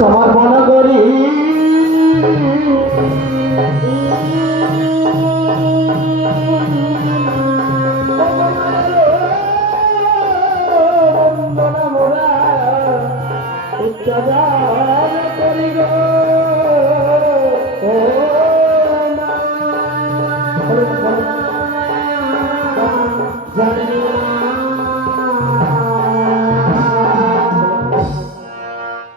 তোমার মনে করি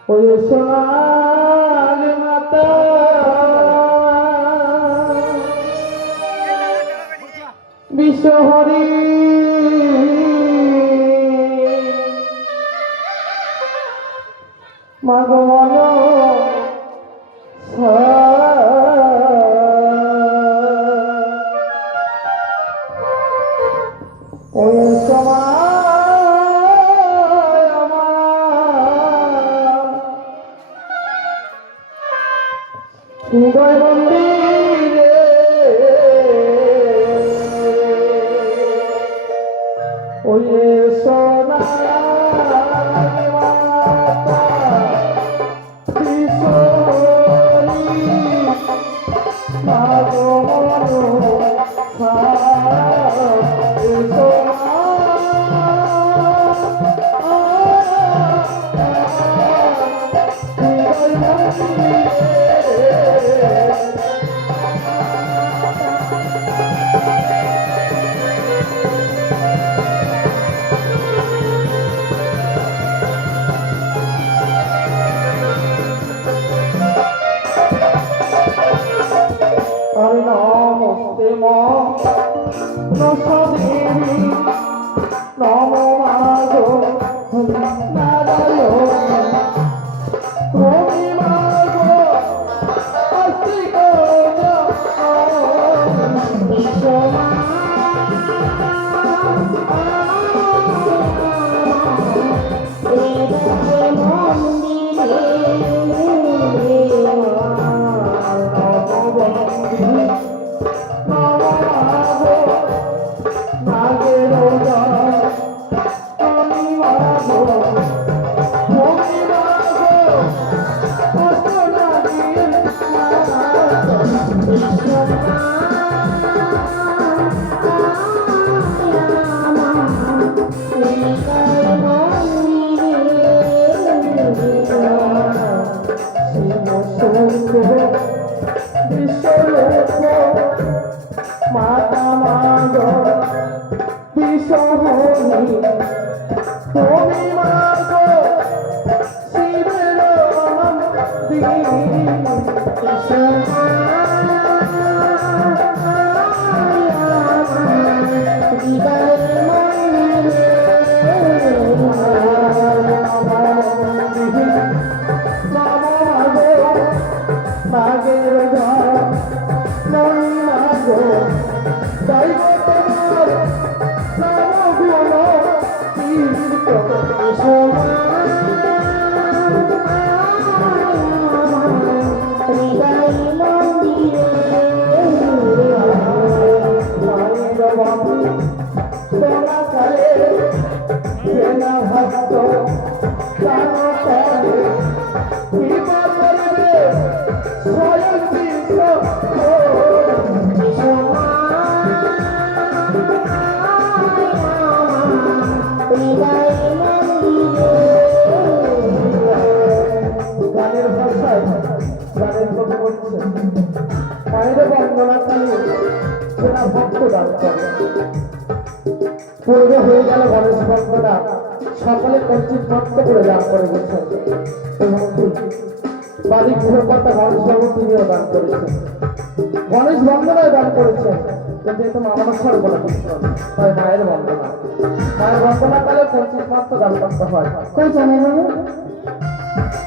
ওই সোনার মাতা বিশ্বহরি ভগবান ওই সময় আমার হৃদয় মন্দিরে ওই সোনা নমস্তে মনসদেবী নম মাধো নারায়ণ রবি মাধো আস্তিক মাতা মাগ বিশ্বহরি তুমি মাগ শিবের নাগের ঘর নই মাগো দৈব তোমার নামগুণ ভক্ত স্বয়ং বিশ্ব গানের ভাষায় গানের কথা বলছে মায়ের বন্দনাকালে সেরা ভক্ত দান করে পূর্বে হয়ে গেল গণেশ বন্দনা সকলে কঞ্চিত ভক্ত করে দান করে গেছেন বাড়ির গৃহকর্তা গণেশ বাবু তিনিও দান করেছেন গণেশ বন্দনায় দান করেছেন যেহেতু মামানস্বর বলে তাই মায়ের বন্দনা কালে কঞ্চিত ভক্ত দান করতে হয় কই জানেন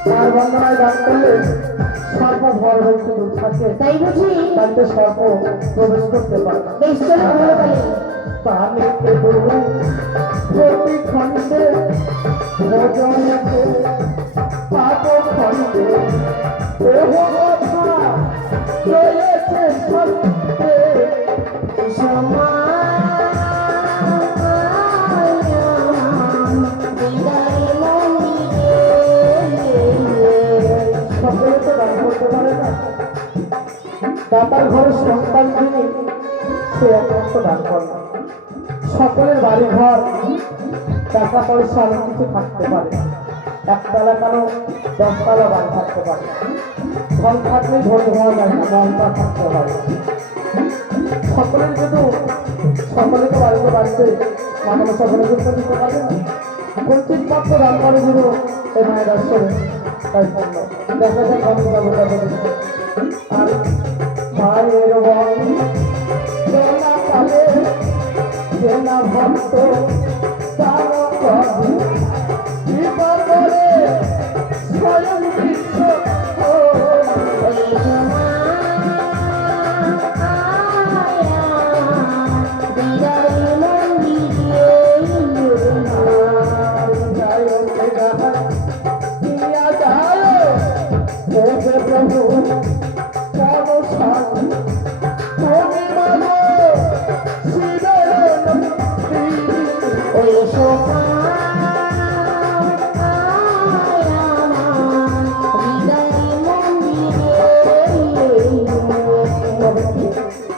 মায়ের বন্দনায় দান করলে সর্প ভর হইতে থাকে তাই বুঝি বাড়িতে সর্প প্রবেশ করতে পারে বেশ চলে ভালো বলে তানেতে গুরু প্রতি খণ্ডে ভজনেতে পাপ খণ্ডে দেহ কথা রয়েছে সত্যে দাতার ঘরের সন্তান যিনি সে একমাত্র দান করে। সকলের বাড়ি ঘর টাকা পয়সা অনেক কিছু থাকতে পারে, একতলা কেন 10 তলা বাড়ি থাকতে পারে, ধন থাকলেই ধনী হওয়া যায় না, মনটা থাকতে হয়। সকলের কিন্তু সকলে তো বাড়িতে বাড়িতে মানুষ সকলে কিন্তু দিতে পারে না, কঞ্চিত মাত্র দান করে শুধু এই মায়ের আসলে। তাই জন্য দেখা যায় আমি যাবো আর মায়ের কালে যে না ভক্ত তার কৃপা করে স্বয়ং বিশ্ব প্রভু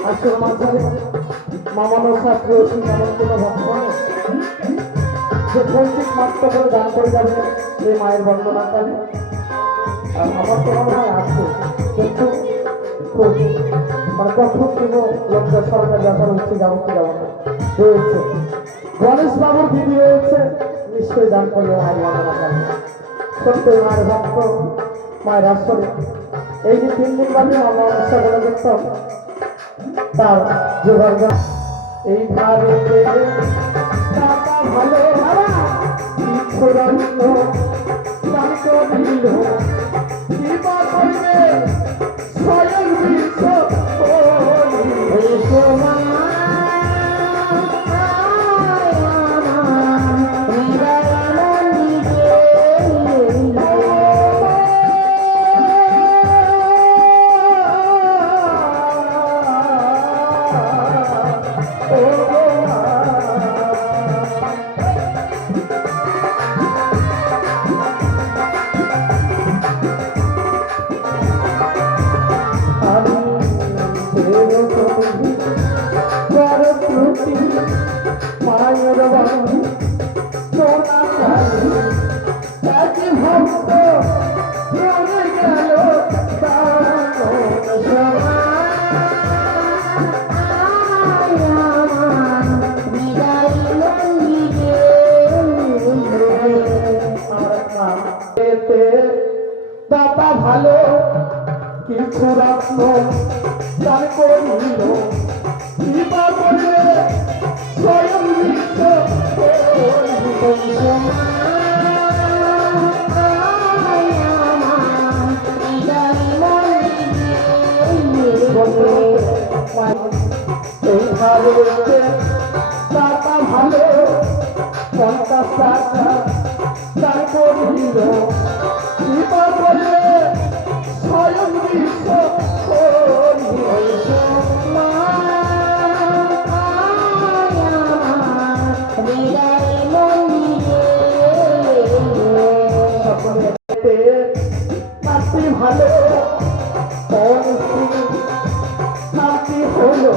আসল মাঝারে মামানো ছাত্র এমন কোনো ভক্ত যে পঞ্চিত মাত্র করে দান করে যাবে এই মায়ের বন্দনা কালে। আমার তো মনে হয় আছে, কিন্তু খুব মানে কঠোর কোনো লজ্জা সরকার ব্যাপার হচ্ছে, যাবো কি যাবো না রয়েছে। গণেশ বাবুর দিদি রয়েছে, নিশ্চয়ই দান করবে মায়ের বন্দনা কালে। সত্যি মায়ের ভক্ত মায়ের আসলে এই যে 3 দিন বাদে আমরা অনুষ্ঠান বলে দেখতাম তার যোগাযোগ এই ভাবে টাকা ভালো দিল কৃপা করবে স্বয়ং বিশ্ব মায়ের ভক্ত গেল দাতা ভালো কিছু রত্ন দান করিল কৃপা করবে স্বয়ং বিশ্ব এইভাবে দাতা ভালো 50 টাকা দান করিল কৃপা করবে স্বয়ং বিশ্ব ভালো নাতি হলো